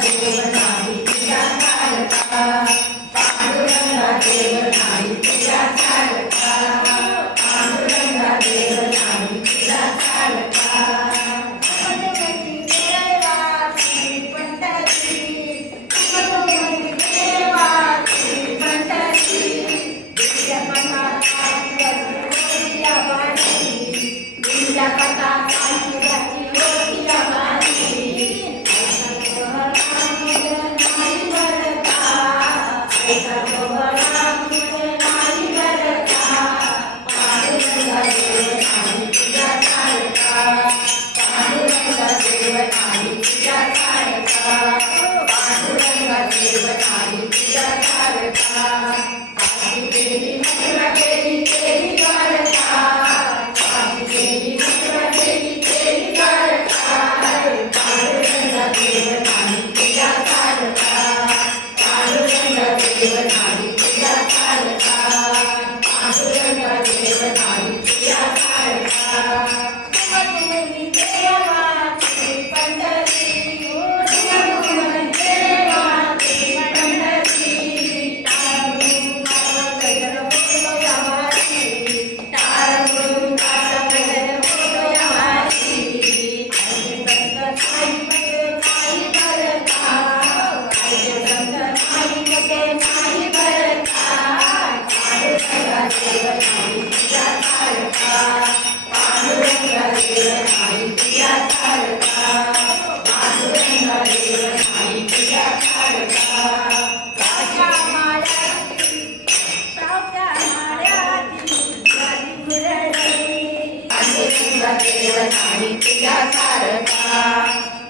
देव नाही तुझ्या सारखा पांडुरंगा देव नाही तुझ्या सारखा पांडुरंगा देव नाही तुझ्या सारखा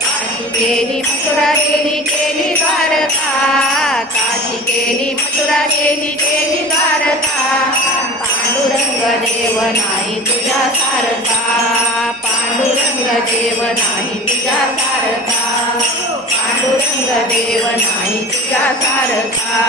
काशी केली मथुरा केली द्वारका काशी केली मथुरा केली द्वारका पांडुरंग देव नाही तुझ्या सारखा पांडुरंग देव नाही तुझ्या सारखा पांडुरंग देव नाही तुझ्या सारखा